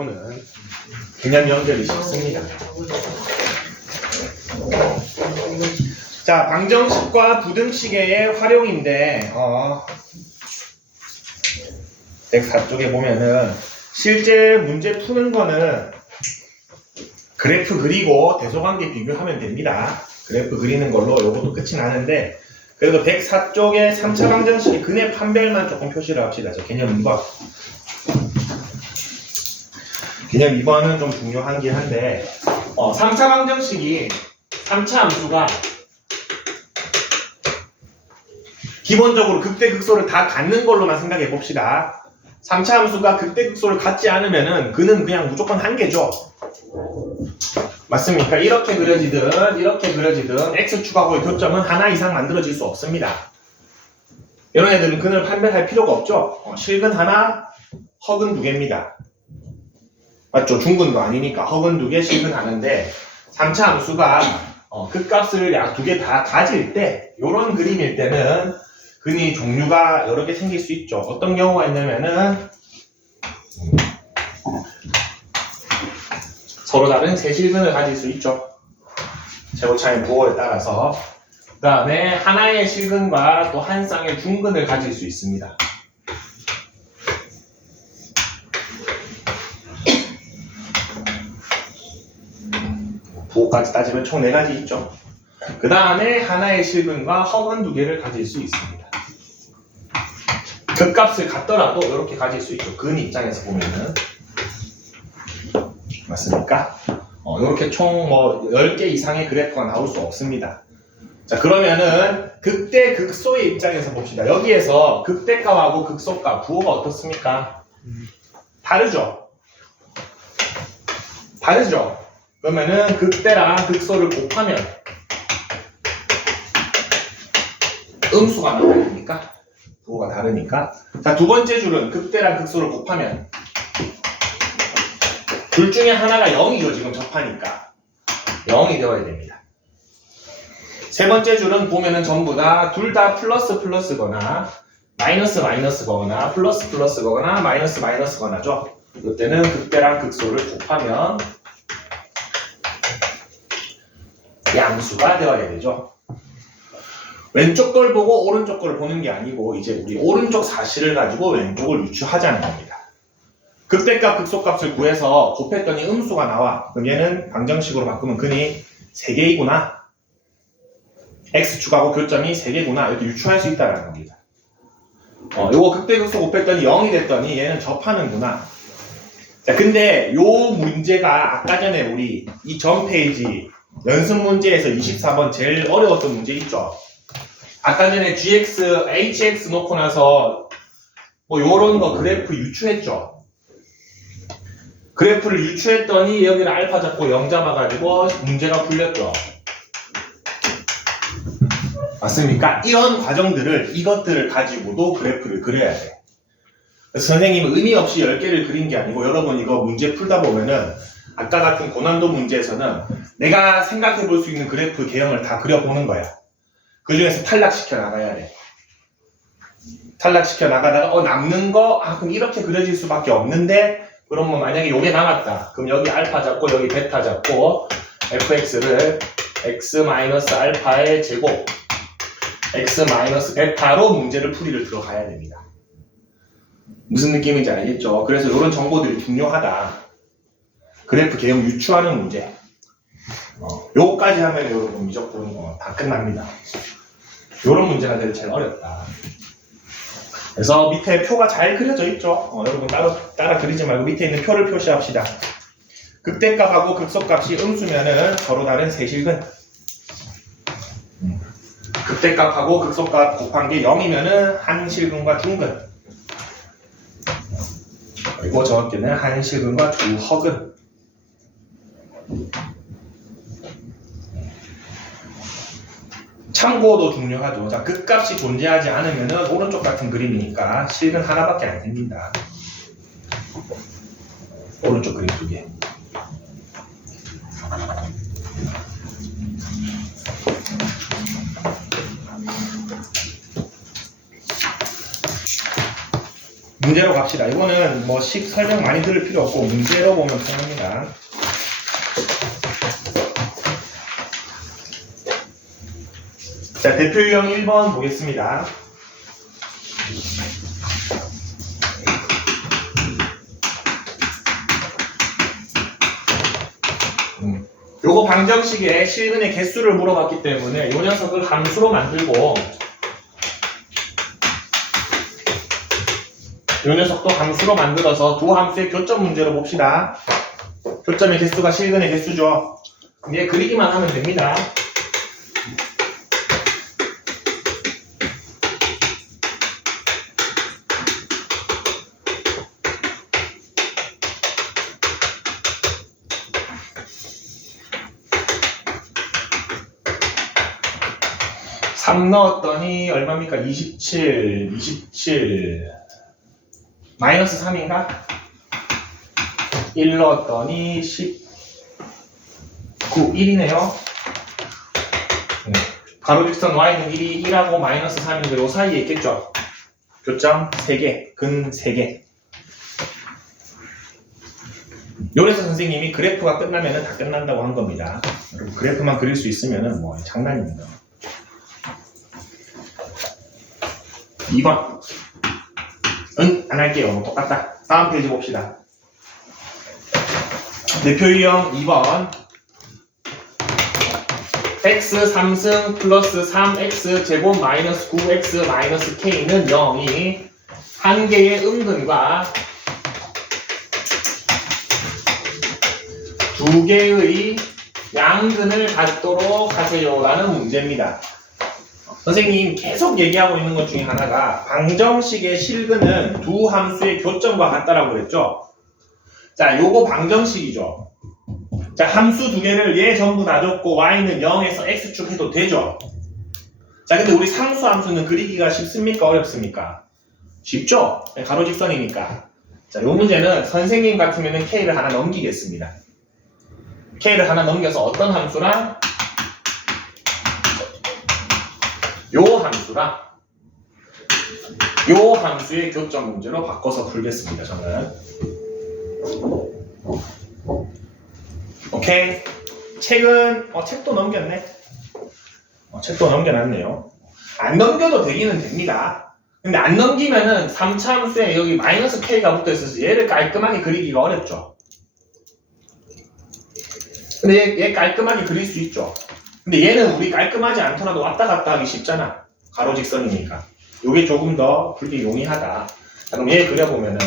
오늘 개념 연결이 쉽습니다. 자, 방정식과 부등식의 활용인데 104쪽에 보면은 실제 문제 푸는 거는 그래프 그리고 대소관계 비교하면 됩니다. 그래프 그리는 걸로 요것도 끝이 나는데, 그래도 104쪽에 3차 방정식의 근의 판별만 조금 표시를 합시다. 저 개념 2번. 개념 2번은 좀 중요하긴 한데, 3차 방정식이 3차 함수가 기본적으로 극대극소를 다 갖는 걸로만 생각해 봅시다. 3차 함수가 극대극소를 갖지 않으면은 그는 그냥 무조건 한 개죠. 맞습니까? 이렇게 그려지든 이렇게 그려지든 x축하고의 교점은 하나 이상 만들어질 수 없습니다. 이런 애들은 근을 판별할 필요가 없죠. 실근 하나, 허근 두 개입니다. 맞죠? 중근도 아니니까 허근 두 개, 실근 하나인데 3차 함수가 극값을 약 두 개 다 가질 때, 이런 그림일 때는 근이 종류가 여러 개 생길 수 있죠. 어떤 경우가 있냐면은 서로 다른 세실근을 가질 수 있죠. 제곱차의 부호에 따라서. 그 다음에 하나의 실근과 또 한 쌍의 중근을 가질 수 있습니다. 부호까지 따지면 총 4가지 있죠. 그 다음에 하나의 실근과 허근 2개를 가질 수 있습니다. 극값을 갖더라도 이렇게 가질 수 있죠. 근 입장에서 보면은. 맞습니까? 이렇게 총 10개 이상의 그래프가 나올 수 없습니다. 자, 그러면은 극대 극소의 입장에서 봅시다. 여기에서 극대값하고 극소값 부호가 어떻습니까? 다르죠? 다르죠? 그러면은 극대랑 극소를 곱하면 음수가 나와야 됩니까? 부호가 다르니까. 자, 두 번째 줄은 극대랑 극소를 곱하면 둘 중에 하나가 0이죠. 지금 접하니까 0이 되어야 됩니다. 세 번째 줄은 보면은 전부 다 둘 다 플러스 플러스거나 마이너스 마이너스거나 플러스 플러스거나 마이너스 마이너스거나죠. 이때는 극대랑 극소를 곱하면 양수가 되어야 되죠. 왼쪽 걸 보고 오른쪽 걸 보는 게 아니고 이제 우리 오른쪽 사실을 가지고 왼쪽을 유추하자는 겁니다. 극대값, 극소값을 구해서 곱했더니 음수가 나와. 그럼 얘는 방정식으로 바꾸면 근이 3개이구나. x축하고 교점이 3개구나. 이렇게 유추할 수 있다는 겁니다. 요거 극대, 극소 곱했더니 0이 됐더니 얘는 접하는구나. 자, 근데 요 문제가 아까 전에 우리 이 전 페이지 연습 문제에서 24번 제일 어려웠던 문제 있죠? 아까 전에 gx, hx 놓고 나서 요런 거 그래프 유추했죠? 그래프를 유추했더니 여기를 알파 잡고 0 잡아가지고 문제가 풀렸죠. 맞습니까? 이런 과정들을, 이것들을 가지고도 그래프를 그려야 돼. 선생님은 의미 없이 10개를 그린 게 아니고, 여러분 이거 문제 풀다 보면은 아까 같은 고난도 문제에서는 내가 생각해 볼 수 있는 그래프 개형을 다 그려보는 거야. 그 중에서 탈락시켜 나가야 돼. 탈락시켜 나가다가 남는 거 그럼 이렇게 그려질 수밖에 없는데, 그러면 만약에 요게 남았다. 그럼 여기 알파 잡고 여기 베타 잡고 fx를 x-알파의 제곱 x-베타로 문제를 풀이를 들어가야 됩니다. 무슨 느낌인지 알겠죠? 그래서 이런 정보들이 중요하다. 그래프 개형 유추하는 문제. 요거까지 하면 여러분 미적분 다 끝납니다. 요런 문제가 제일 어렵다. 그래서 밑에 표가 잘 그려져 있죠. 여러분 따라 그리지 말고 밑에 있는 표를 표시합시다. 극대값하고 극소값이 음수면은 서로 다른 세실근. 극대값하고 극소값 곱한 게 0이면은 한 실근과 중근. 그리고 정확히는 한 실근과 두 허근. 참고도 중요하죠. 자, 극값이 존재하지 않으면은 오른쪽 같은 그림이니까 실근 하나밖에 안 생긴다. 오른쪽 그림 2개. 문제 문제로 갑시다. 이거는 뭐 식 설명 많이 들을 필요 없고 문제로 보면 편합니다. 자, 대표 유형 1번 보겠습니다. 요거 방정식에 실근의 개수를 물어봤기 때문에 요 녀석을 함수로 만들고 요 녀석도 함수로 만들어서 두 함수의 교점 문제로 봅시다. 교점의 개수가 실근의 개수죠. 얘 그리기만 하면 됩니다. 삼 넣었더니 얼마입니까? 27 마이너스 3인가? 1 넣었더니 19 1이네요. 가로직선 y는 1이 1하고 마이너스 3인데 요 사이에 있겠죠? 교점 3개, 근 3개. 요래서 선생님이 그래프가 끝나면 다 끝난다고 한 겁니다. 여러분 그래프만 그릴 수 있으면 뭐 장난입니다. 2번 안 할게요. 뭐 똑같다. 다음 페이지 봅시다. 대표 유형 2번 x 3승 플러스 3x 제곱 마이너스 9x 마이너스 k는 0이 한 개의 음근과 두 개의 양근을 갖도록 하세요 라는 문제입니다. 선생님 계속 얘기하고 있는 것 중에 하나가 방정식의 실근은 두 함수의 교점과 같다라고 그랬죠. 자, 요거 방정식이죠. 자, 함수 두 개를 얘 전부 다 줬고 y는 0에서 x축 해도 되죠. 자, 근데 우리 상수 함수는 그리기가 쉽습니까? 어렵습니까? 쉽죠? 가로직선이니까. 자, 요 문제는 선생님 같으면 k를 하나 넘기겠습니다. k를 하나 넘겨서 어떤 함수랑 요 함수랑 요 함수의 교점 문제로 바꿔서 풀겠습니다. 저는 오케이. 책은 책도 넘겼네. 책도 넘겨놨네요. 안 넘겨도 되기는 됩니다. 근데 안 넘기면은 3차 함수에 여기 마이너스 k가 붙어 있어서 얘를 깔끔하게 그리기가 어렵죠. 근데 얘 깔끔하게 그릴 수 있죠. 근데 얘는 우리 깔끔하지 않더라도 왔다 갔다 하기 쉽잖아. 가로직선이니까. 요게 조금 더 풀기 용이하다. 자, 그럼 얘 그려보면은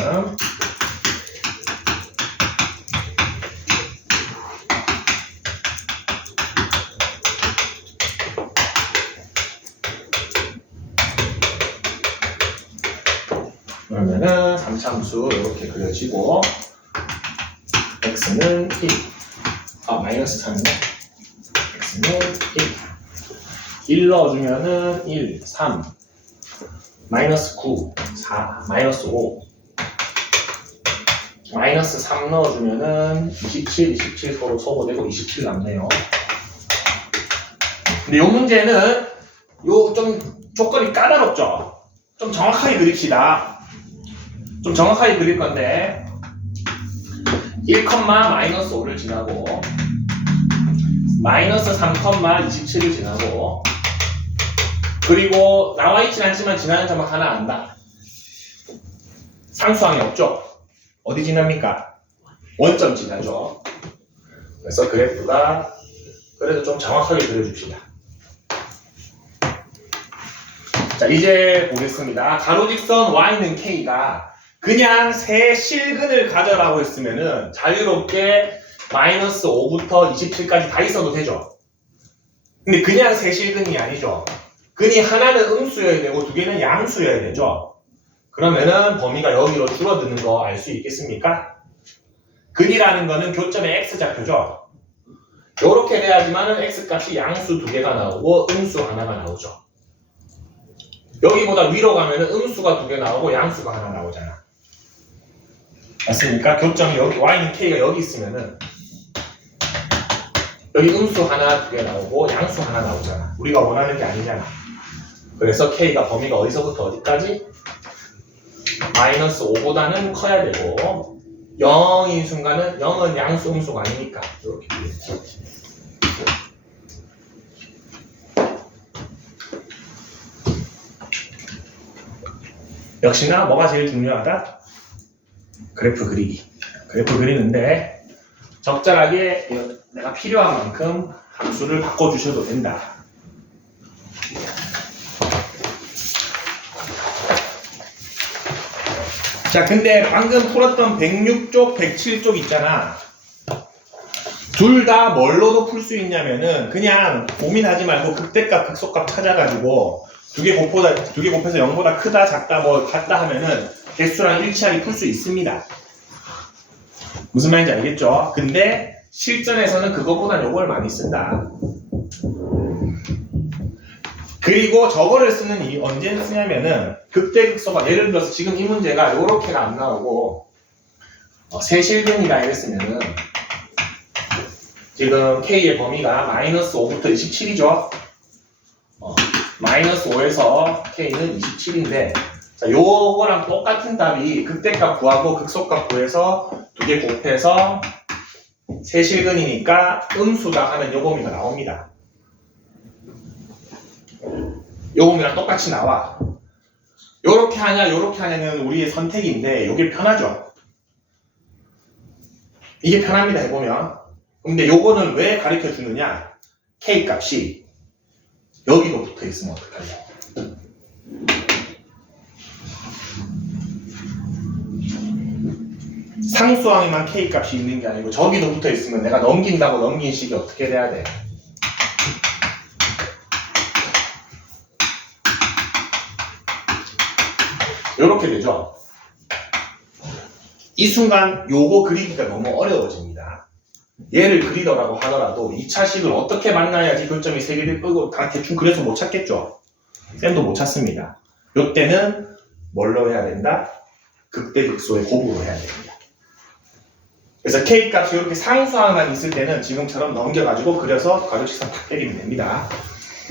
그러면은 3차함수 이렇게 그려지고 x는 1 마이너스 3이네. x는 1 넣어주면은 1, 3 마이너스 9, 4, 마이너스 5 마이너스 3 넣어주면은 27 서로 소거되고 27 남네요. 근데 이 문제는 요 좀 조건이 까다롭죠. 좀 정확하게 그립시다. 좀 정확하게 그릴 건데 1, 마이너스 5를 지나고 마이너스 3, 27을 지나고 그리고 나와 있진 않지만 지나는 점은 하나 안다. 상수항이 없죠? 어디 지납니까? 원점 지나죠. 그래서 그래프가 그래도 좀 정확하게 그려줍시다. 자, 이제 보겠습니다. 가로직선 y는 k가 그냥 세 실근을 가져라고 했으면은 자유롭게 마이너스 5부터 27까지 다 있어도 되죠. 근데 그냥 세 실근이 아니죠. 근이 하나는 음수여야 되고 두 개는 양수여야 되죠. 그러면은 범위가 여기로 줄어드는 거 알 수 있겠습니까? 근이라는 거는 교점의 x좌표죠. 요렇게 돼야지만은 x값이 양수 두 개가 나오고 음수 하나가 나오죠. 여기보다 위로 가면은 음수가 두 개 나오고 양수가 하나 나오잖아. 맞습니까? 교점이 여기 y는 k가 여기 있으면은 여기 음수 하나 두 개 나오고 양수 하나 나오잖아. 우리가 원하는 게 아니잖아. 그래서 k가 범위가 어디서부터 어디까지? 마이너스 5보다는 커야 되고 0인 순간은 0은 양수 음수가 아니니까 이렇게 되겠죠. 역시나 뭐가 제일 중요하다? 그래프 그리기. 그래프 그리는데 적절하게 내가 필요한 만큼 함수를 바꿔주셔도 된다. 자, 근데 방금 풀었던 106쪽, 107쪽 있잖아. 둘 다 뭘로도 풀 수 있냐면은 그냥 고민하지 말고 극대값, 극소값 찾아가지고 두 개 곱해서 0보다 크다, 작다, 뭐 같다 하면은 개수랑 일치하게 풀 수 있습니다. 무슨 말인지 알겠죠? 근데 실전에서는 그거보다 요걸 많이 쓴다. 그리고 저거를 쓰는 이유 언제 쓰냐면은 극대극소가 예를 들어서 지금 이 문제가 요렇게가 안 나오고 세실근이다 이랬으면은 지금 K의 범위가 마이너스 5부터 27이죠. 마이너스 5에서 K는 27인데 자, 요거랑 똑같은 답이 극대값 구하고 극소값 구해서 두 개 곱해서 세실근이니까 음수다 하면 요 범위가 나옵니다. 요 범위랑 똑같이 나와. 요렇게 하냐 요렇게 하냐는 우리의 선택인데 요게 편하죠. 이게 편합니다 해보면. 근데 요거는 왜 가르쳐 주느냐? K 값이 여기로 붙어 있으면 어떡하냐? 상수항에만 K 값이 있는 게 아니고 저기도 붙어 있으면 내가 넘긴다고 넘긴 식이 어떻게 돼야 돼? 이렇게 되죠. 이 순간 요거 그리기가 너무 어려워집니다. 얘를 그리더라고 하더라도 2차식을 어떻게 만나야지 교점이 3개를 끄고 다 대충 그래서 못 찾겠죠. 쌤도 못 찾습니다. 요때는 뭘로 해야 된다? 극대극소의 곱으로 해야 됩니다. 그래서 K 값이 이렇게 상수항만 있을 때는 지금처럼 넘겨가지고 그려서 가로식선 탁 때리면 됩니다.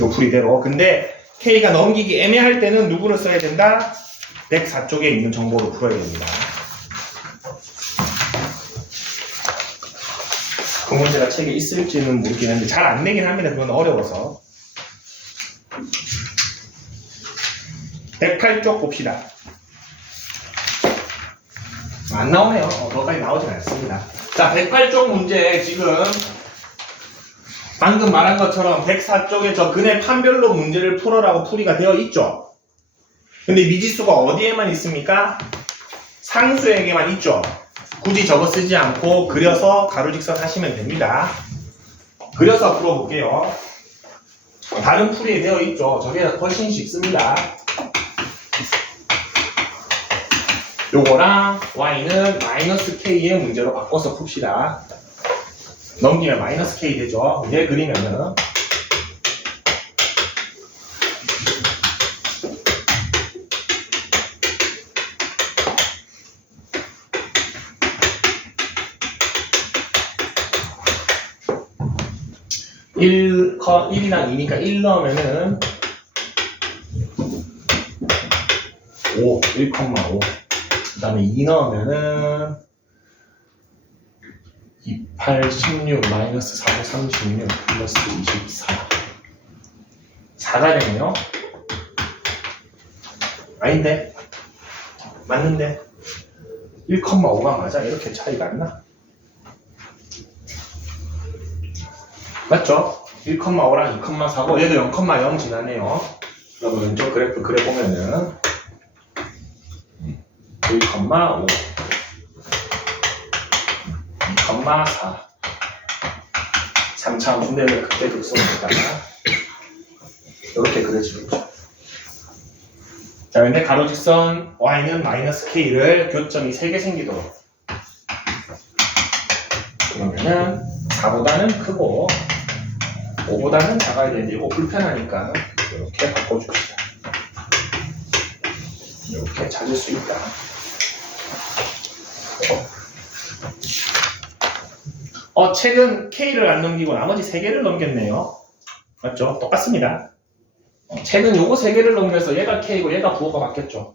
요 풀이대로. 근데 K가 넘기기 애매할 때는 누구를 써야 된다? 104쪽에 있는 정보로 풀어야 됩니다. 그 문제가 책에 있을지는 모르긴 한데 잘 안 내긴 합니다. 그건 어려워서. 108쪽 봅시다. 안 나오네요. 거기까지 나오진 않습니다. 자, 108쪽 문제 지금 방금 말한 것처럼 104쪽에 저 근의 판별로 문제를 풀어라고 풀이가 되어 있죠. 근데 미지수가 어디에만 있습니까? 상수에게만 있죠. 굳이 저거 쓰지 않고 그려서 가로직선 하시면 됩니다. 그려서 풀어볼게요. 다른 풀이에 되어 있죠. 저게 훨씬 쉽습니다. 요거랑 y는 마이너스 k의 문제로 바꿔서 풉시다. 넘기면 마이너스 k 되죠. 얘 그리면은 (1) 1이랑 2니까 1 넣으면은 5, 1,5. 그 다음에 2 넣으면은 28, 16, 마이너스 4, 36, 플러스 24. 4가 되네요. 아닌데? 맞는데? 1,5가 맞아? 이렇게 차이가 안 나? 맞죠? 1,5랑 2,4고 얘도 0,0 지나네요. 그러면 왼쪽 그래프 그려보면은 1,5 2,4 3차 분배를 그때 극소니까 이렇게 그려지겠죠. 자, 근데 가로직선 y는 마이너스 k를 교점이 3개 생기도록 그러면은 4보다는 크고 5보다는 작아야 되는데 이거 불편하니까 이렇게 바꿔줍시다. 이렇게 찾을 수 있다. 책은 K를 안 넘기고 나머지 3개를 넘겼네요. 맞죠? 똑같습니다. 책은 요거 3개를 넘겨서 얘가 K고 얘가 부호가 바뀌었죠.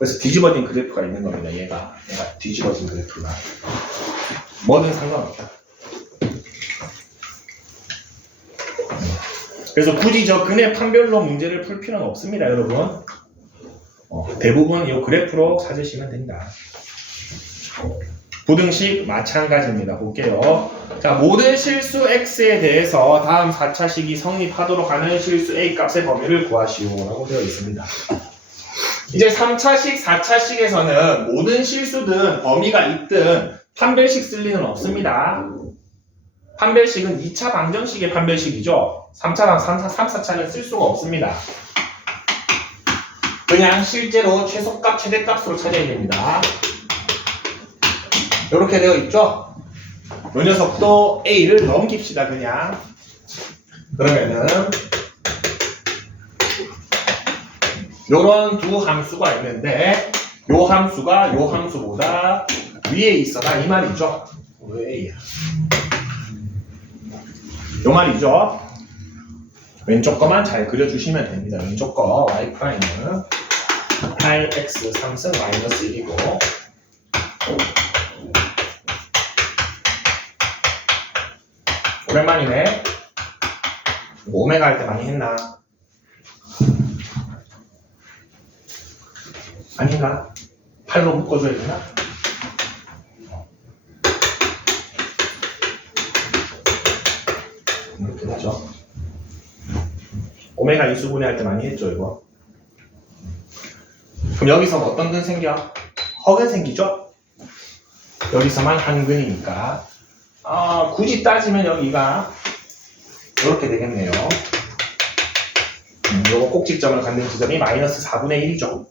그래서 뒤집어진 그래프가 있는 겁니다. 얘가 뒤집어진 그래프가. 뭐든 상관없다. 그래서 굳이 저 근의 판별로 문제를 풀 필요는 없습니다, 여러분. 대부분 이 그래프로 찾으시면 된다. 부등식 마찬가지입니다. 볼게요. 자, 모든 실수 x에 대해서 다음 4차식이 성립하도록 하는 실수 a 값의 범위를 구하시오라고 되어 있습니다. 이제 3차식, 4차식에서는 모든 실수든 범위가 있든 판별식 쓸 리는 없습니다. 판별식은 2차 방정식의 판별식이죠. 3차, 4차는 쓸 수가 없습니다. 그냥 실제로 최소값, 최대값으로 찾아야 됩니다. 이렇게 되어 있죠? 이 녀석도 A를 넘깁시다, 그냥. 그러면은, 요런 두 함수가 있는데, 요 함수가 요 함수보다 위에 있어라, 이 말이죠? 왜 A야? 요 말이죠? 왼쪽 거만 잘 그려주시면 됩니다. 왼쪽 거 y 프라임은 8x 3승 마이너스 1이고, 오랜만이네. 오메가 할 때 많이 했나? 아닌가? 팔로 묶어줘야 되나? 이렇게 되죠. 오메가 인수분해 할 때 많이 했죠, 이거. 그럼 여기서 어떤 근 생겨? 허근 생기죠? 여기서만 한 근이니까. 굳이 따지면 여기가 이렇게 되겠네요. 요거 꼭지점을 갖는 지점이 마이너스 4분의 1이죠.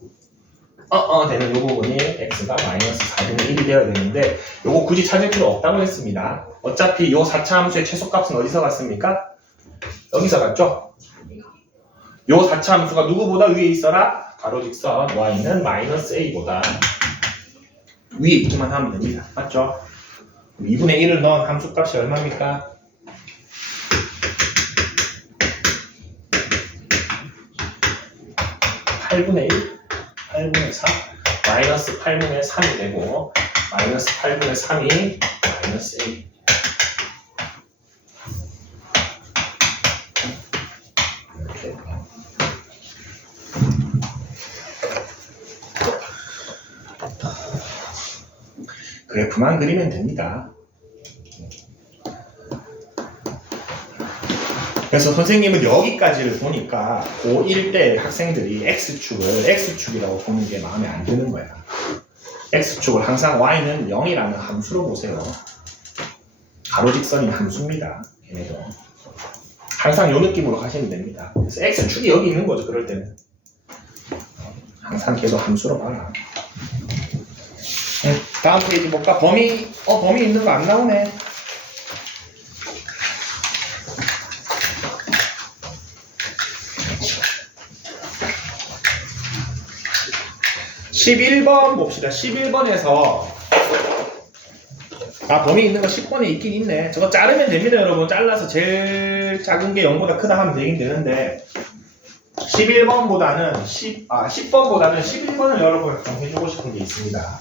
되는 요 부분이 x가 마이너스 4분의 1이 되어야 되는데 요거 굳이 찾을 필요 없다고 했습니다. 어차피 요 4차 함수의 최소값은 어디서 갔습니까? 여기서 갔죠? 요 4차 함수가 누구보다 위에 있어라? 가로 직선 y는 마이너스 a보다 위에 있기만 하면 됩니다. 맞죠? 2분의 1을 넣은 함수값이 얼마입니까? (8분의 1) 8분의 3 마이너스 8분의 3이 되고 마이너스 8분의 3이 마이너스 A 이렇게 그래프만 그리면 됩니다. 그래서 선생님은 여기까지를 보니까 고1 때 학생들이 X축이라고 보는 게 마음에 안 드는 거야. X축을 항상 Y는 0이라는 함수로 보세요. 가로직선이 함수입니다. 걔네도. 항상 이 느낌으로 가시면 됩니다. 그래서 X축이 여기 있는 거죠, 그럴 때는. 항상 걔도 함수로 봐라. 다음 페이지 볼까? 범위 있는 거 안 나오네. 11번 봅시다. 11번에서 범위 있는 거 10번에 있긴 있네. 저거 자르면 됩니다, 여러분. 잘라서 제일 작은 게 0보다 크다 하면 되긴 되는데 10번보다는 11번을 여러분 좀 해주고 싶은 게 있습니다.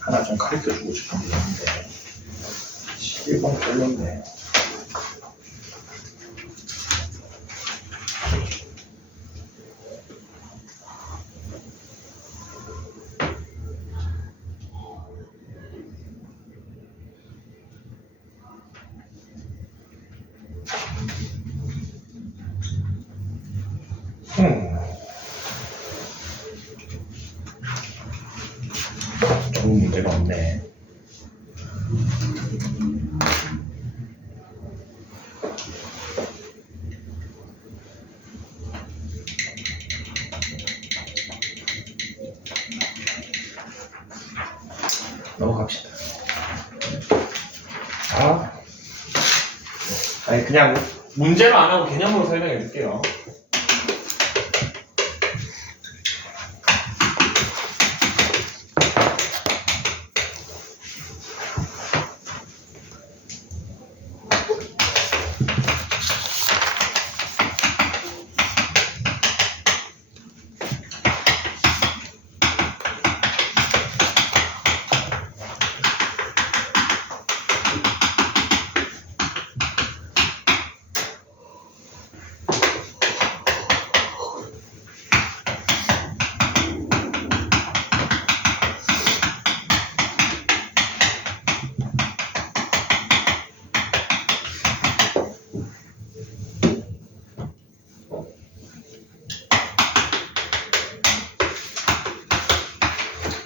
하나 좀 가르쳐주고 싶은 게 있는데 11번 걸렸네. 좋은 문제가 없네. 넘어갑시다. 아니 그냥 문제로 안 하고 개념으로 설명해 줄게요.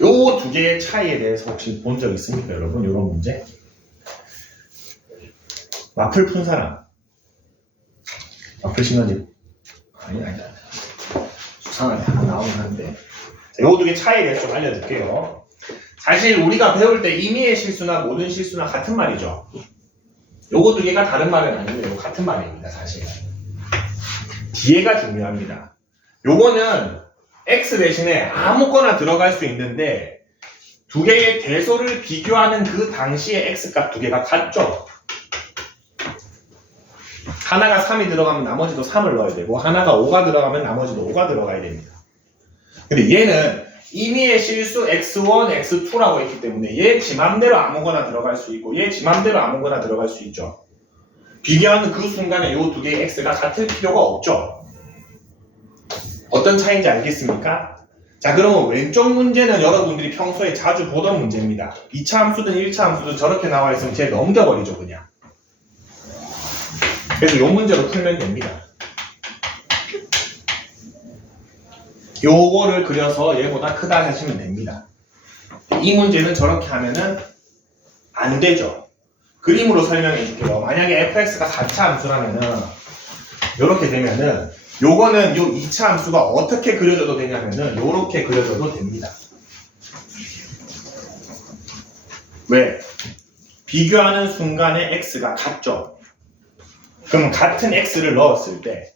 요 두 개의 차이에 대해서 혹시 본 적 있습니까, 여러분? 요런 문제? 마플 푼 사람? 마플 시너지? 아니. 수상하게 하나 나오긴 하는데. 자, 요 두 개 차이에 대해서 좀 알려줄게요. 사실 우리가 배울 때 임의의 실수나 모든 실수나 같은 말이죠. 요거 두 개가 다른 말은 아니고 같은 말입니다, 사실. 뒤에가 중요합니다. 요거는 x 대신에 아무거나 들어갈 수 있는데 두 개의 대소를 비교하는 그 당시의 x값 두 개가 같죠. 하나가 3이 들어가면 나머지도 3을 넣어야 되고 하나가 5가 들어가면 나머지도 5가 들어가야 됩니다. 근데 얘는 임의의 실수 x1, x2라고 했기 때문에 얘 지 맘대로 아무거나 들어갈 수 있고 얘 지 맘대로 아무거나 들어갈 수 있죠. 비교하는 그 순간에 이 두 개의 x가 같을 필요가 없죠. 어떤 차이인지 알겠습니까? 자, 그러면 왼쪽 문제는 여러분들이 평소에 자주 보던 문제입니다. 2차 함수든 1차 함수든 저렇게 나와 있으면 쟤 넘겨버리죠, 그냥. 그래서 이 문제로 풀면 됩니다. 요거를 그려서 얘보다 크다 하시면 됩니다. 이 문제는 저렇게 하면은 안 되죠. 그림으로 설명해 줄게요. 만약에 fx가 4차 함수라면은 요렇게 되면은 요거는 요 2차 함수가 어떻게 그려져도 되냐면은 요렇게 그려져도 됩니다. 왜? 비교하는 순간에 x가 같죠. 그럼 같은 x를 넣었을 때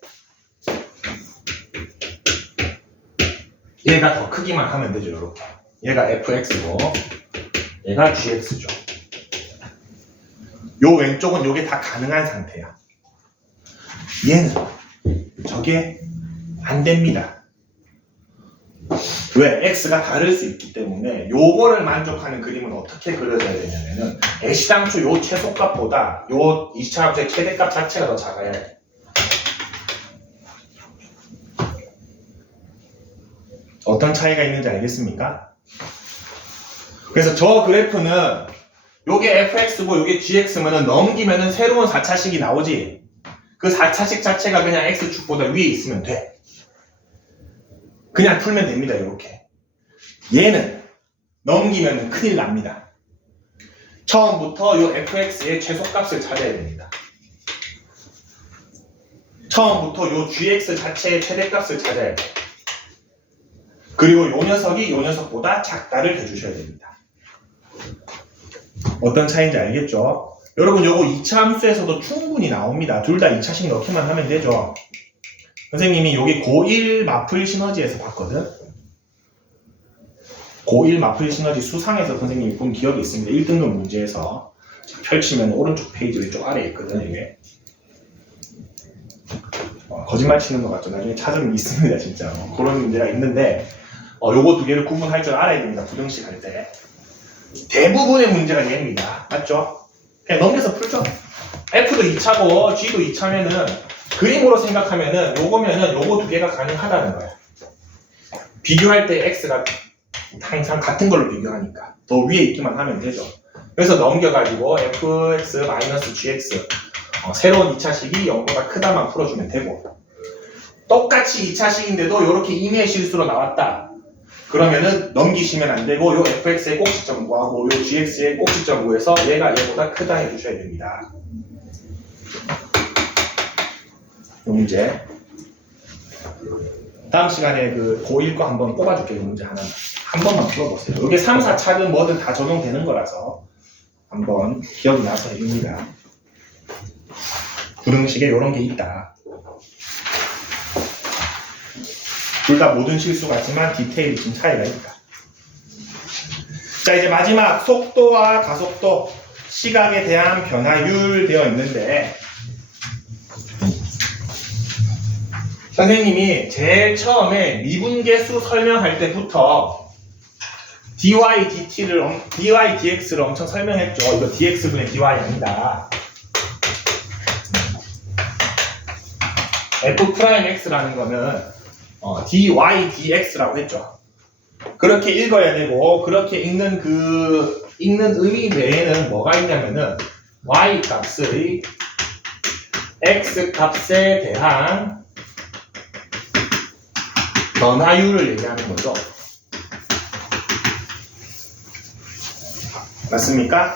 얘가 더 크기만 하면 되죠. 요렇게. 얘가 fx고 얘가 gx죠. 요 왼쪽은 요게 다 가능한 상태야. 얘는 저게 안 됩니다. 왜? x가 다를 수 있기 때문에 요거를 만족하는 그림은 어떻게 그려져야 되냐면은 애시당초 요 최소값보다 요 2차 함수의 최대값 자체가 더 작아야 돼. 어떤 차이가 있는지 알겠습니까? 그래서 저 그래프는 요게 fx고 요게 gx면은 넘기면은 새로운 4차식이 나오지. 그 4차식 자체가 그냥 x축보다 위에 있으면 돼. 그냥 풀면 됩니다. 이렇게. 얘는 넘기면 큰일 납니다. 처음부터 요 fx의 최소값을 찾아야 됩니다. 처음부터 요 gx 자체의 최대값을 찾아야 돼. 그리고 요 녀석이 요 녀석보다 작다를 해주셔야 됩니다. 어떤 차이인지 알겠죠? 여러분 요거 2차 함수에서도 충분히 나옵니다. 둘 다 2차식 넣기만 하면 되죠. 선생님이 여기 고1 마플 시너지에서 봤거든. 고1 마플 시너지 수상에서 선생님이 본 기억이 있습니다. 1등급 문제에서 펼치면 오른쪽 페이지 왼쪽 아래에 있거든. 이게 거짓말 치는 것 같죠. 나중에 찾으면 있습니다. 진짜 그런 문제가 있는데 요거 두 개를 구분할 줄 알아야 됩니다. 부등식 할 때. 대부분의 문제가 얘입니다. 맞죠? 그냥 넘겨서 풀죠. F도 2차고 G도 2차면은 그림으로 생각하면은 요거면은 요거 두 개가 가능하다는 거야. 비교할 때 X가 항상 같은 걸로 비교하니까 더 위에 있기만 하면 되죠. 그래서 넘겨가지고 fx-gx 새로운 2차식이 0보다 크다만 풀어주면 되고 똑같이 2차식인데도 이렇게 임의의 실수로 나왔다. 그러면은 넘기시면 안 되고 요 fx의 꼭지점 구하고 요 gx의 꼭지점 구해서 얘가 얘보다 크다 해주셔야 됩니다. 요 문제. 다음 시간에 그 고1 거 한번 뽑아줄게요. 문제 하나만. 한 번만 풀어보세요. 이게 3, 4차든 뭐든 다 적용되는 거라서 한번 기억이 나서 해줍니다. 부등식에 이런 게 있다. 둘 다 모든 실수 같지만 디테일이 좀 차이가 있다. 자, 이제 마지막 속도와 가속도, 시각에 대한 변화율 되어 있는데 선생님이 제일 처음에 미분계수 설명할 때부터 dy, dx를 엄청 설명했죠. 이거 dx분의 dy 아니다. f'x라는 거는 dy, dx라고 했죠. 그렇게 읽어야 되고 그렇게 읽는 의미 외에는 뭐가 있냐면은 y 값의 x 값에 대한 변화율을 얘기하는 거죠. 맞습니까?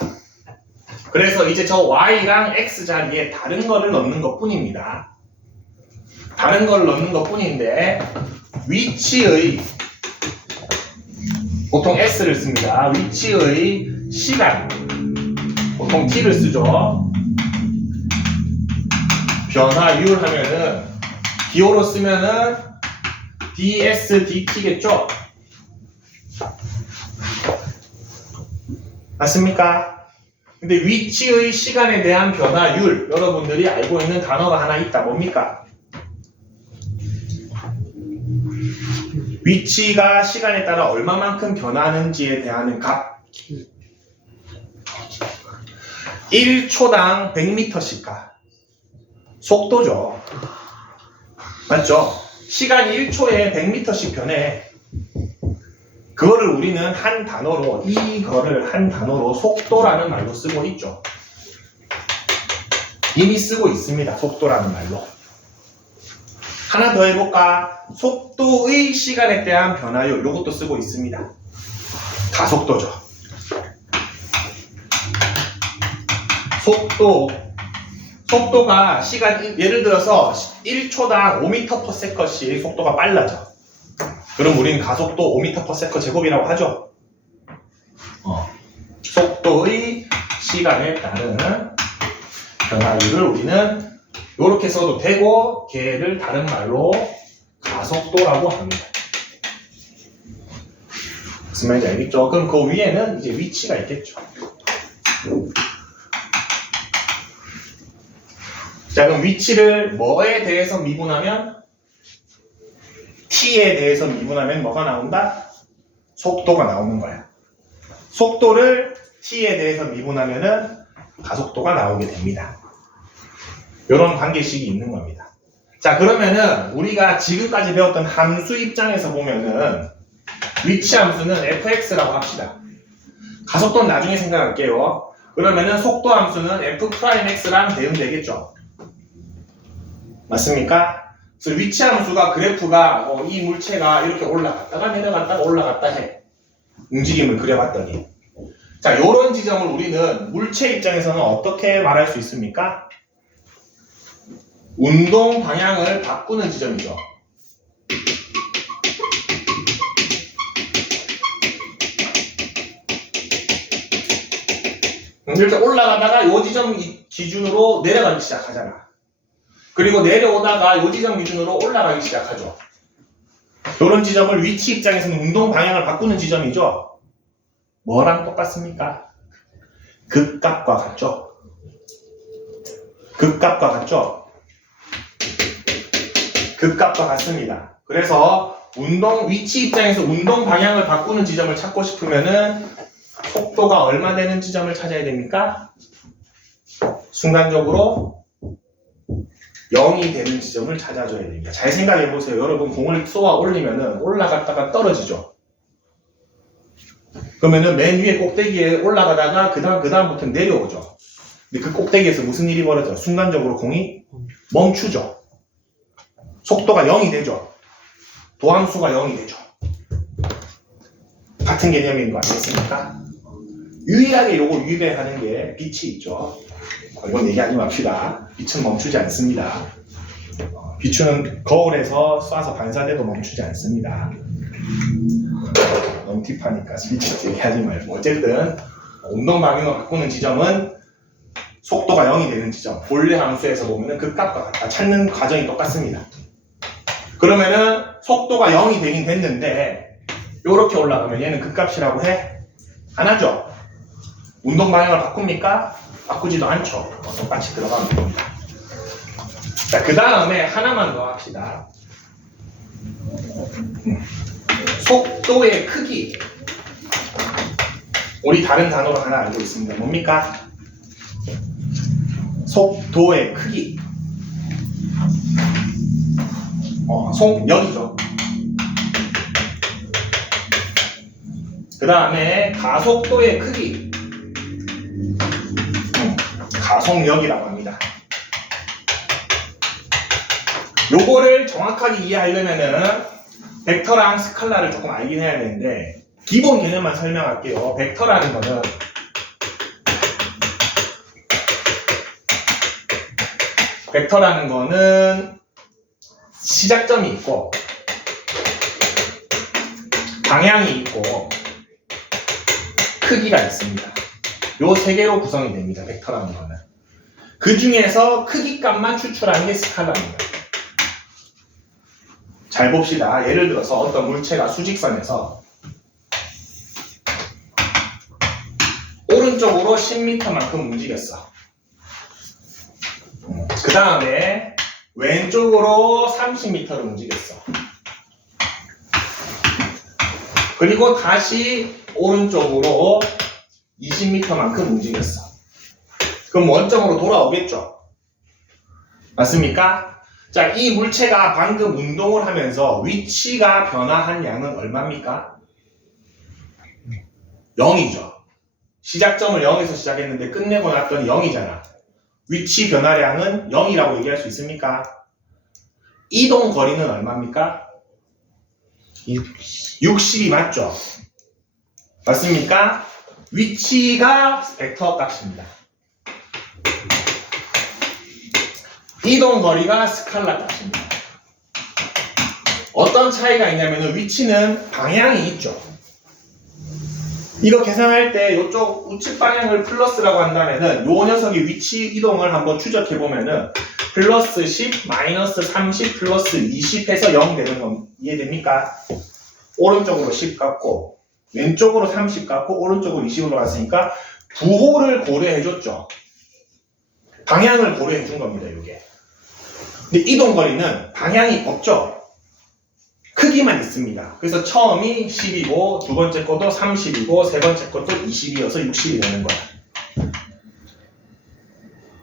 그래서 이제 저 y랑 x 자리에 다른 거를 넣는 것 뿐입니다. 다른 걸 넣는 것 뿐인데 위치의 보통 s를 씁니다. 위치의 시간 보통 t를 쓰죠. 변화율 하면은 기호로 쓰면은 ds dt겠죠? 맞습니까? 근데 위치의 시간에 대한 변화율 여러분들이 알고 있는 단어가 하나 있다. 뭡니까? 위치가 시간에 따라 얼마만큼 변하는지에 대한 값 1초당 100m씩 가 속도죠. 맞죠? 시간이 1초에 100m씩 변해. 그거를 우리는 한 단어로 이거를 한 단어로 속도라는 말로 쓰고 있죠. 이미 쓰고 있습니다. 속도라는 말로. 하나 더 해볼까? 속도의 시간에 대한 변화율 이것도 쓰고 있습니다. 가속도죠. 속도가 시간 예를 들어서 1초당 5m/s씩 속도가 빨라져. 그럼 우리는 가속도 5m/s 제곱이라고 하죠. 속도의 시간에 따른 변화율을 우리는 이렇게 써도 되고 걔를 다른 말로 가속도라고 합니다. 무슨 말인지 알겠죠? 그럼 그 위에는 이제 위치가 있겠죠. 자, 그럼 위치를 뭐에 대해서 미분하면 t에 대해서 미분하면 뭐가 나온다? 속도가 나오는 거야. 속도를 t에 대해서 미분하면은 가속도가 나오게 됩니다. 이런 관계식이 있는 겁니다. 자, 그러면은 우리가 지금까지 배웠던 함수 입장에서 보면은 위치 함수는 fx라고 합시다. 가속도는 나중에 생각할게요. 그러면은 속도 함수는 f'x랑 대응 되겠죠. 맞습니까? 그래서 위치 함수가 그래프가 이 물체가 이렇게 올라갔다가 내려갔다가 올라갔다 해. 움직임을 그려봤더니. 자, 요런 지점을 우리는 물체 입장에서는 어떻게 말할 수 있습니까? 운동 방향을 바꾸는 지점이죠. 이렇게 올라가다가 요 지점 기준으로 내려가기 시작하잖아. 그리고 내려오다가 요 지점 기준으로 올라가기 시작하죠. 이런 지점을 위치 입장에서는 운동 방향을 바꾸는 지점이죠. 뭐랑 똑같습니까? 극값과 같죠? 극값과 같죠? 극값과 같습니다. 그래서 위치 입장에서 운동 방향을 바꾸는 지점을 찾고 싶으면은 속도가 얼마 되는 지점을 찾아야 됩니까? 순간적으로 0이 되는 지점을 찾아줘야 됩니다. 잘 생각해 보세요. 여러분 공을 쏘아 올리면은 올라갔다가 떨어지죠. 그러면은 맨 위에 꼭대기에 올라가다가 그 다음부터 내려오죠. 근데 그 꼭대기에서 무슨 일이 벌어져요? 순간적으로 공이 멈추죠. 속도가 0이 되죠. 도함수가 0이 되죠. 같은 개념인 거 아니겠습니까? 유일하게 요거 위배하는 게 빛이 있죠. 이건 얘기하지 맙시다. 빛은 멈추지 않습니다. 비추는 거울에서 쏴서 반사돼도 멈추지 않습니다. 너무 딥하니까 빛이 얘기하지 말고. 어쨌든 운동 방향을 바꾸는 지점은 속도가 0이 되는 지점. 본래 함수에서 보면은 극값과 같다. 찾는 과정이 똑같습니다. 그러면은 속도가 0이 되긴 됐는데 요렇게 올라가면 얘는 극값이라고 해? 안 하죠? 운동 방향을 바꿉니까? 바꾸지도 않죠. 똑같이 들어가면 됩니다. 자, 그 다음에 하나만 더 합시다. 속도의 크기. 우리 다른 단어로 하나 알고 있습니다. 뭡니까? 속도의 크기. 속력이죠. 그 다음에 가속도의 크기. 가속력이라고 합니다. 요거를 정확하게 이해하려면은 벡터랑 스칼라를 조금 알긴 해야 되는데 기본 개념만 설명할게요. 벡터라는 거는 벡터라는 거는 시작점이 있고 방향이 있고 크기가 있습니다. 요 세 개로 구성이 됩니다. 벡터라는 거는. 그 중에서 크기 값만 추출하는 게 스칼라입니다. 잘 봅시다. 예를 들어서 어떤 물체가 수직선에서 오른쪽으로 10m만큼 움직였어. 그 다음에 왼쪽으로 30m를 움직였어. 그리고 다시 오른쪽으로 20m만큼 움직였어. 그럼 원점으로 돌아오겠죠? 맞습니까? 자, 이 물체가 방금 운동을 하면서 위치가 변화한 양은 얼마입니까? 0이죠. 시작점을 0에서 시작했는데 끝내고 났더니 0이잖아. 위치 변화량은 0이라고 얘기할 수 있습니까? 이동 거리는 얼마입니까? 60이 맞죠? 맞습니까? 위치가 벡터 값입니다. 이동 거리가 스칼라 값입니다. 어떤 차이가 있냐면 위치는 방향이 있죠. 이거 계산할 때 이쪽 우측 방향을 플러스라고 한다면은 요 녀석이 위치 이동을 한번 추적해 보면은 플러스 10, 마이너스 30, 플러스 20 해서 0 되는 건 이해됩니까? 오른쪽으로 10 갖고 왼쪽으로 30 갖고 오른쪽으로 20으로 갔으니까 부호를 고려해 줬죠. 방향을 고려해 준 겁니다, 이게. 근데 이동 거리는 방향이 없죠. 크기만 있습니다. 그래서 처음이 10이고 두 번째 것도 30이고 세 번째 것도 20이어서 60이 되는 거야.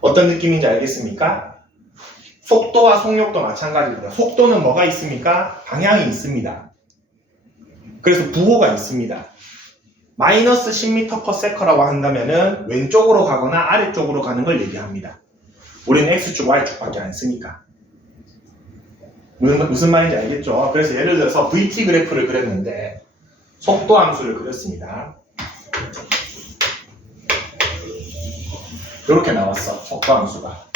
어떤 느낌인지 알겠습니까? 속도와 속력도 마찬가지입니다. 속도는 뭐가 있습니까? 방향이 있습니다. 그래서 부호가 있습니다. 마이너스 10m/s라고 한다면은 왼쪽으로 가거나 아래쪽으로 가는 걸 얘기합니다. 우리는 X축, Y축밖에 안 쓰니까. 무슨 말인지 알겠죠? 그래서 예를 들어서 VT 그래프를 그렸는데 속도 함수를 그렸습니다. 이렇게 나왔어, 속도 함수가.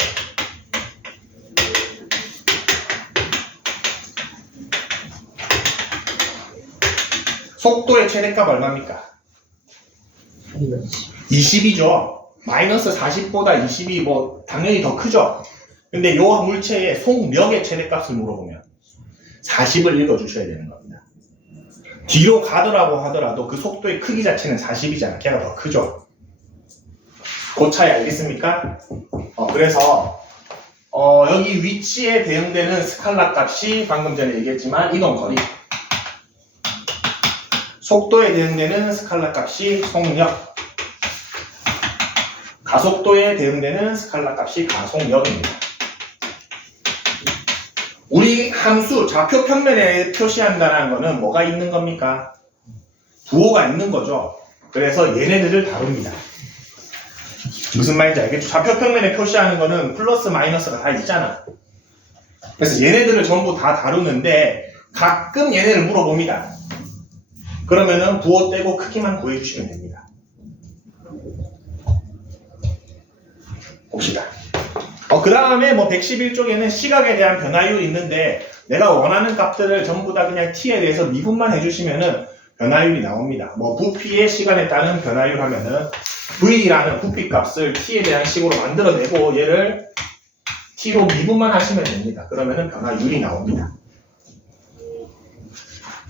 속도의 최대값 얼마입니까? 20이죠. 마이너스 40보다 20이 뭐 당연히 더 크죠. 근데 이 물체의 속력의 최대값을 물어보면 40을 읽어주셔야 되는 겁니다. 뒤로 가더라고 하더라도 그 속도의 크기 자체는 40이잖아. 걔가 더 크죠. 그 차이 알겠습니까? 그래서 여기 위치에 대응되는 스칼라 값이 방금 전에 얘기했지만 이동거리, 속도에 대응되는 스칼라 값이 속력, 가속도에 대응되는 스칼라 값이 가속력입니다. 우리 함수 좌표 평면에 표시한다는 거는 뭐가 있는 겁니까? 부호가 있는 거죠. 그래서 얘네들을 다룹니다. 무슨 말인지 알겠죠? 좌표 평면에 표시하는 거는 플러스 마이너스가 다 있잖아. 그래서 얘네들을 전부 다 다루는데 가끔 얘네를 물어봅니다. 그러면은 부호 떼고 크기만 구해주시면 됩니다. 봅시다. 그 다음에 뭐 111쪽에는 시각에 대한 변화율이 있는데 내가 원하는 값들을 전부 다 그냥 t에 대해서 미분만 해주시면은 변화율이 나옵니다. 뭐 부피의 시간에 따른 변화율 하면은 v라는 부피 값을 t에 대한 식으로 만들어내고 얘를 t로 미분만 하시면 됩니다. 그러면은 변화율이 나옵니다.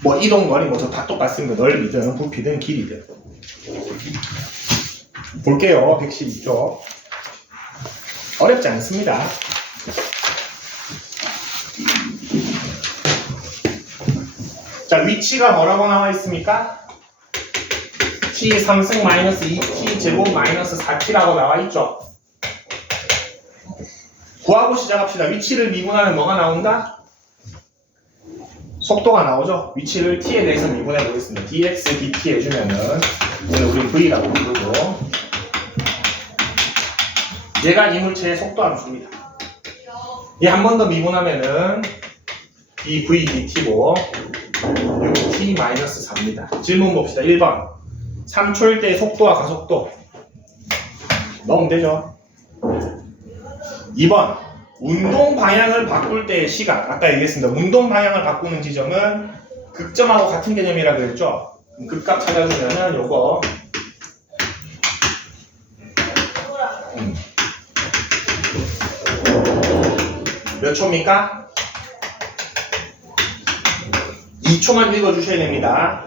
뭐 이동거리 뭐 저 다 똑같습니다. 넓이든 부피든 길이든. 볼게요. 112쪽. 어렵지 않습니다. 자, 위치가 뭐라고 나와 있습니까? t 3승 마이너스 2t 제곱 마이너스 4t라고 나와 있죠. 구하고 시작합시다. 위치를 미분하면 뭐가 나온다? 속도가 나오죠. 위치를 t에 대해서 미분해 보겠습니다. dx dt 해주면은 우리 v라고 부르고 얘가 이 물체의 속도 함수입니다. 이 한 번 더 미분하면은 dv dt고 여기 t-4입니다. 질문 봅시다. 1번 3초일 때의 속도와 가속도 넣으면 되죠. 2번 운동 방향을 바꿀 때의 시각, 아까 얘기했습니다. 운동 방향을 바꾸는 지점은 극점하고 같은 개념이라 그랬죠? 극값 찾아주면은 요거 몇 초입니까? 2초만 읽어주셔야 됩니다.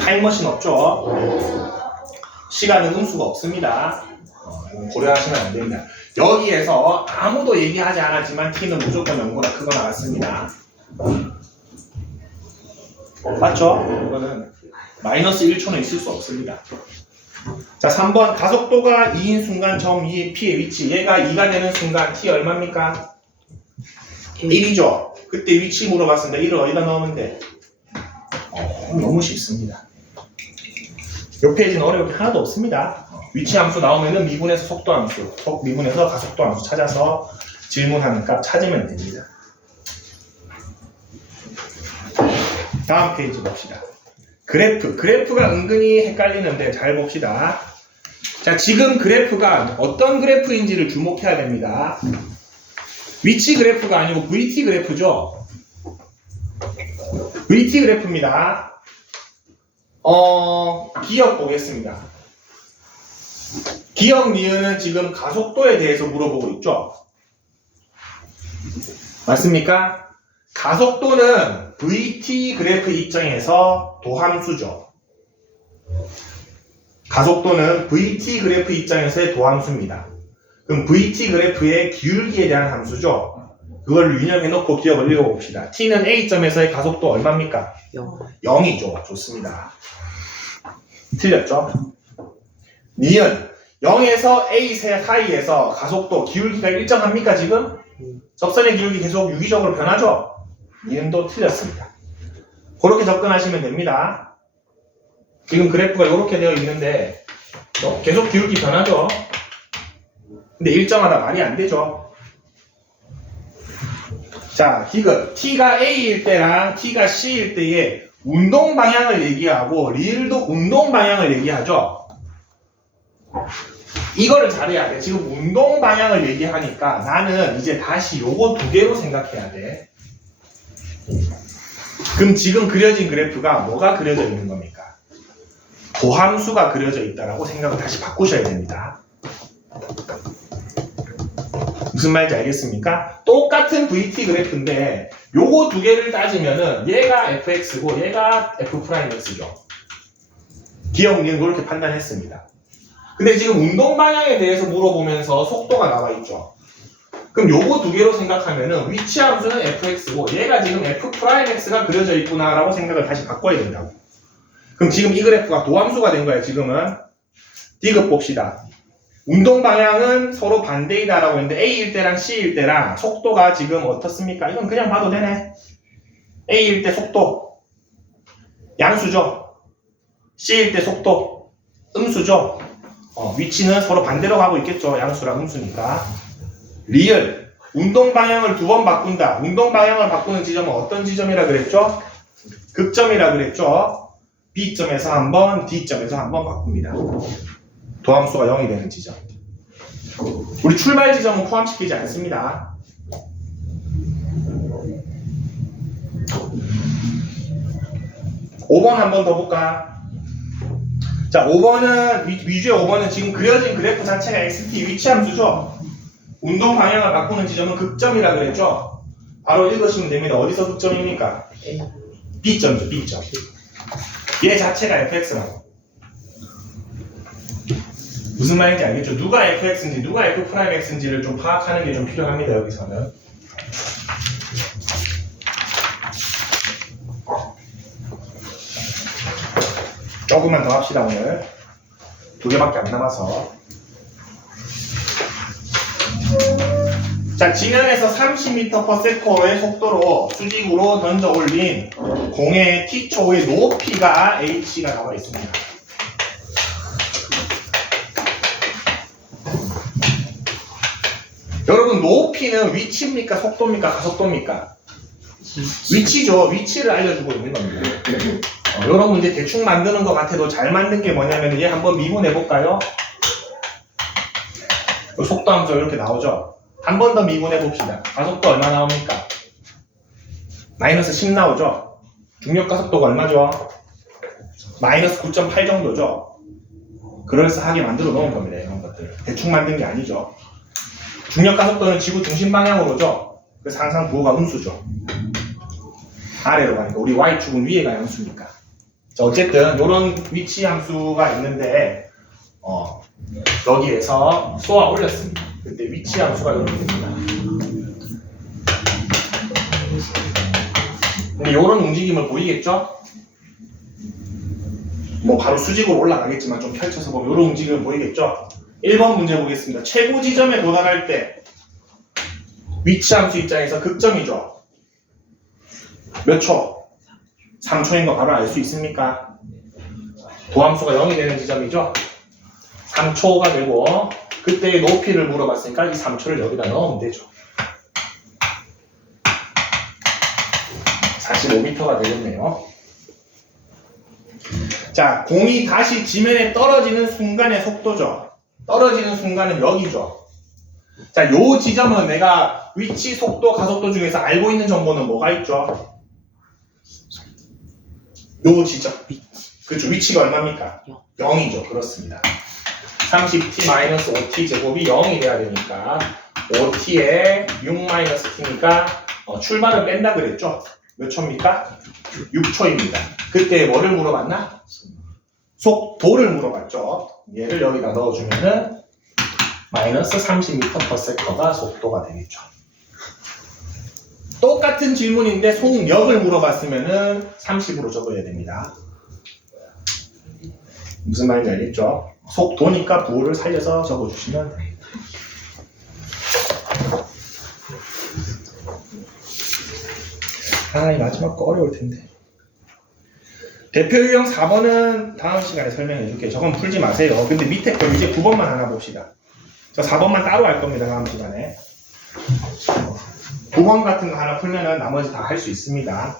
타임머신 없죠? 시간은 음수가 없습니다. 고려하시면 안 됩니다. 여기에서 아무도 얘기하지 않았지만 t는 무조건 0보다 크거 나왔습니다. 맞죠? 이거는 마이너스 1초는 있을 수 없습니다. 자, 3번 가속도가 2인 순간 점 2의 p의 위치, 얘가 2가 되는 순간 t 얼마입니까? 1이죠. 그때 위치 물어봤습니다. 1을 어디다 넣으면 돼? 너무 쉽습니다. 이 페이지는 어려울 게 하나도 없습니다. 위치 함수 나오면은 미분해서 속도 함수, 미분해서 가속도 함수 찾아서 질문하는 값 찾으면 됩니다. 다음 페이지 봅시다. 그래프가 은근히 헷갈리는데 잘 봅시다. 자, 지금 그래프가 어떤 그래프인지를 주목해야 됩니다. 위치 그래프가 아니고 VT 그래프죠. VT 그래프입니다. 기억 보겠습니다. 기억 니은은 지금 가속도에 대해서 물어보고 있죠. 맞습니까? 가속도는 VT 그래프 입장에서 도함수죠. 가속도는 VT 그래프 입장에서의 도함수입니다. 그럼 VT 그래프의 기울기에 대한 함수죠. 그걸 유념해놓고 기억을 읽어봅시다. t는 A점에서의 가속도 얼마입니까? 0이죠. 좋습니다. 틀렸죠? 니은 0에서 A 사이에서 가속도 기울기가 일정합니까 지금? 접선의 기울기 계속 유기적으로 변하죠? 니은도 틀렸습니다. 그렇게 접근하시면 됩니다. 지금 그래프가 이렇게 되어 있는데 계속 기울기 변하죠? 근데 일정하다 말이 안 되죠? 자, 디귿 t가 A일 때랑 t가 C일 때의 운동 방향을 얘기하고 리을도 운동 방향을 얘기하죠? 이거를 잘해야 돼. 지금 운동 방향을 얘기하니까 나는 이제 다시 요거 두 개로 생각해야 돼. 그럼 지금 그려진 그래프가 뭐가 그려져 있는 겁니까? 도함수가 그려져 있다라고 생각을 다시 바꾸셔야 됩니다. 무슨 말인지 알겠습니까? 똑같은 VT 그래프인데 요거 두 개를 따지면은 얘가 fx고 얘가 f'x죠. 기억님 그렇게 판단했습니다. 근데 지금 운동 방향에 대해서 물어보면서 속도가 나와 있죠. 그럼 요거 두 개로 생각하면은 위치 함수는 fx고 얘가 지금 f'x가 그려져 있구나라고 생각을 다시 바꿔야 된다고. 그럼 지금 이 그래프가 도함수가 된 거예요. 지금은 디귿 봅시다. 운동 방향은 서로 반대이다라고 했는데 A일 때랑 C일 때랑 속도가 지금 어떻습니까? 이건 그냥 봐도 되네. A일 때 속도 양수죠. C일 때 속도 음수죠. 위치는 서로 반대로 가고 있겠죠. 양수랑 음수니까. 리을 운동 방향을 두 번 바꾼다. 운동 방향을 바꾸는 지점은 어떤 지점이라 그랬죠? 극점이라 그랬죠. B점에서 한 번, D점에서 한 번 바꿉니다. 도함수가 0이 되는 지점. 우리 출발 지점은 포함시키지 않습니다. (5번) 한 번 더 볼까? 자, 5번은 위주의 5번은 지금 그려진 그래프 자체가 xt 위치함수죠. 운동 방향을 바꾸는 지점은 극점이라 그랬죠. 바로 읽으시면 됩니다. 어디서 극점입니까? B점이죠. B점. 얘 자체가 fx라고. 무슨 말인지 알겠죠? 누가 fx인지 누가 f'x인지를 좀 파악하는 게 좀 필요합니다. 여기서는. 조금만 더 합시다. 오늘 두 개밖에 안 남아서. 자, 지면에서 30m/s의 속도로 수직으로 던져 올린 공의 t초의 높이가 h가 나와 있습니다. 여러분, 높이는 위치입니까? 속도입니까? 가속도입니까? 위치죠. 위치를 알려주고 있는 겁니다. 여러분 이제 대충 만드는 것 같아도 잘 만든 게 뭐냐면 얘 한번 미분해 볼까요? 속도 함수 이렇게 나오죠. 한 번 더 미분해 봅시다. 가속도 얼마 나옵니까? 마이너스 10 나오죠? 중력 가속도가 얼마죠? 마이너스 9.8 정도죠? 그럴싸하게 만들어 놓은 겁니다. 이런 것들. 대충 만든 게 아니죠. 중력 가속도는 지구 중심 방향으로죠? 그래서 항상 부호가 음수죠. 아래로 가니까. 우리 Y축은 위에 가야 음수니까. 자, 어쨌든 이런 위치 함수가 있는데 여기에서 쏘아 올렸습니다. 그때 위치 함수가 이렇게 됩니다. 근데 이런 움직임을 보이겠죠? 뭐 바로 수직으로 올라가겠지만 좀 펼쳐서 보면 이런 움직임을 보이겠죠? 1번 문제 보겠습니다. 최고 지점에 도달할 때 위치 함수 입장에서 극점이죠? 몇 초? 3초인 거 바로 알 수 있습니까? 도함수가 0이 되는 지점이죠? 3초가 되고 그때의 높이를 물어봤으니까 이 3초를 여기다 넣으면 되죠. 45m가 되겠네요. 자, 공이 다시 지면에 떨어지는 순간의 속도죠. 떨어지는 순간은 여기죠. 자, 요 지점은 내가 위치, 속도, 가속도 중에서 알고 있는 정보는 뭐가 있죠? 요 지점. 그렇죠. 위치가 얼마입니까? 0이죠. 그렇습니다. 30t-5t 제곱이 0이 돼야 되니까 5t에 6-t니까 출발을 뺀다 그랬죠? 몇 초입니까? 6초입니다. 그때 뭐를 물어봤나? 속도를 물어봤죠. 얘를 여기다 넣어주면은 마이너스 30m/s가 속도가 되겠죠. 똑같은 질문인데 속력을 물어봤으면은 30으로 적어야 됩니다. 무슨 말인지 알겠죠? 속도니까 부호를 살려서 적어주시면 됩니다. 이 마지막 거 어려울 텐데. 대표 유형 4번은 다음 시간에 설명해 줄게요. 저건 풀지 마세요. 근데 밑에 거 이제 9번만 하나 봅시다. 저 4번만 따로 할 겁니다. 다음 시간에. 9번 같은 거 하나 풀면은 나머지 다 할 수 있습니다.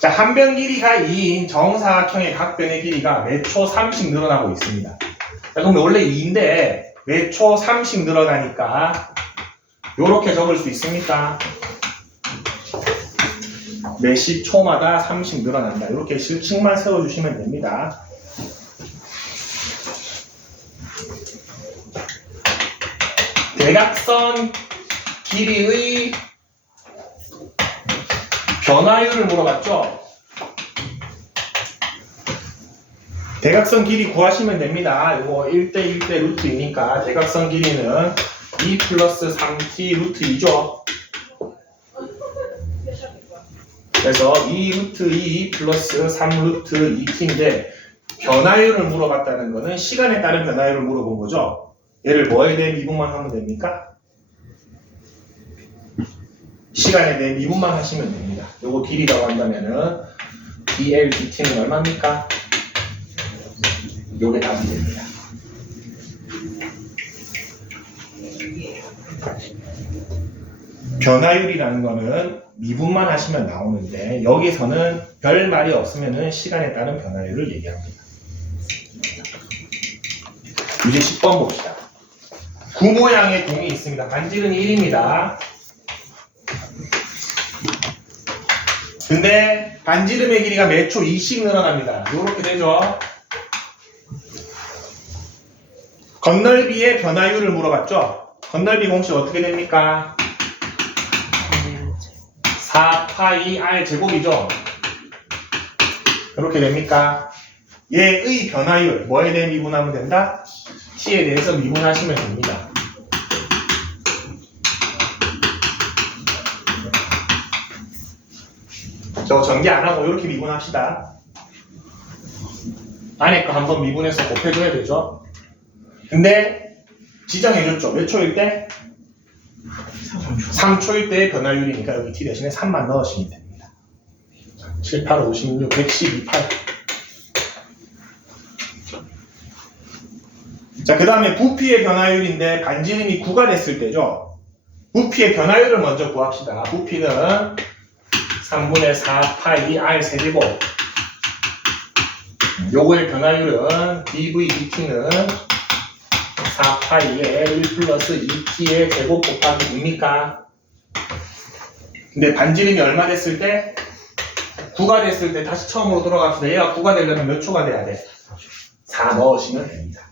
자, 한 변 길이가 2인 정사각형의 각 변의 길이가 매초 30 늘어나고 있습니다. 자, 그럼 원래 2인데 매초 30 늘어나니까 요렇게 적을 수 있습니까? 매 10초마다 30 늘어난다. 이렇게 실측만 세워주시면 됩니다. 대각선 길이의 변화율을 물어봤죠? 대각선 길이 구하시면 됩니다. 이거 1대 1대 루트 2니까 대각선 길이는 2 플러스 3t 루트 2죠. 그래서 2 루트 2 플러스 3 루트 2t인데 변화율을 물어봤다는 거는 시간에 따른 변화율을 물어본 거죠. 얘를 뭐에 대해 미분만 하면 됩니까? 시간에 대해 미분만 하시면 됩니다. 요거 길이라고 한다면은 dl dt는 얼마입니까? 요게 답이 됩니다. 변화율이라는 거는 미분만 하시면 나오는데 여기서는 별 말이 없으면은 시간에 따른 변화율을 얘기합니다. 이제 10번 봅시다. 구 모양의 공이 있습니다. 반지름이 1입니다. 근데 반지름의 길이가 매초 20 늘어납니다. 이렇게 되죠. 건널비의 변화율을 물어봤죠. 건널비 공식 어떻게 됩니까? 4파이 r 제곱이죠. 그렇게 됩니까? 얘의 변화율 뭐에 대해 미분하면 된다? t에 대해서 미분하시면 됩니다. 저 전개 안 하고 이렇게 미분합시다. 안에 거 한번 미분해서 곱해줘야 되죠. 근데 지정해줬죠. 몇 초일 때? 3초일 때의 변화율이니까 여기 t 대신에 3만 넣으시면 됩니다. 7, 8, 56, 112, 8. 자, 그 다음에 부피의 변화율인데 반지름이 9가 됐을 때죠. 부피의 변화율을 먼저 구합시다. 부피는 3분의 4파이 r 세제곱. 요거의 변화율은 dv dt는 4파이에 1 플러스 2t의 제곱 곱하기 2입니까? 근데 반지름이 얼마 됐을 때? 9가 됐을 때 다시 처음으로 돌아갑시다. 얘가 9가 되려면 몇 초가 돼야 돼? 4 넣으시면 됩니다.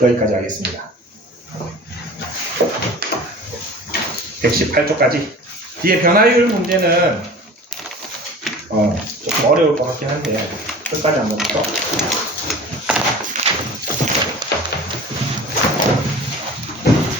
여기까지 하겠습니다. 118초까지. 뒤에 변화율 문제는 조금 어려울 것 같긴 한데 끝까지 한번 볼까?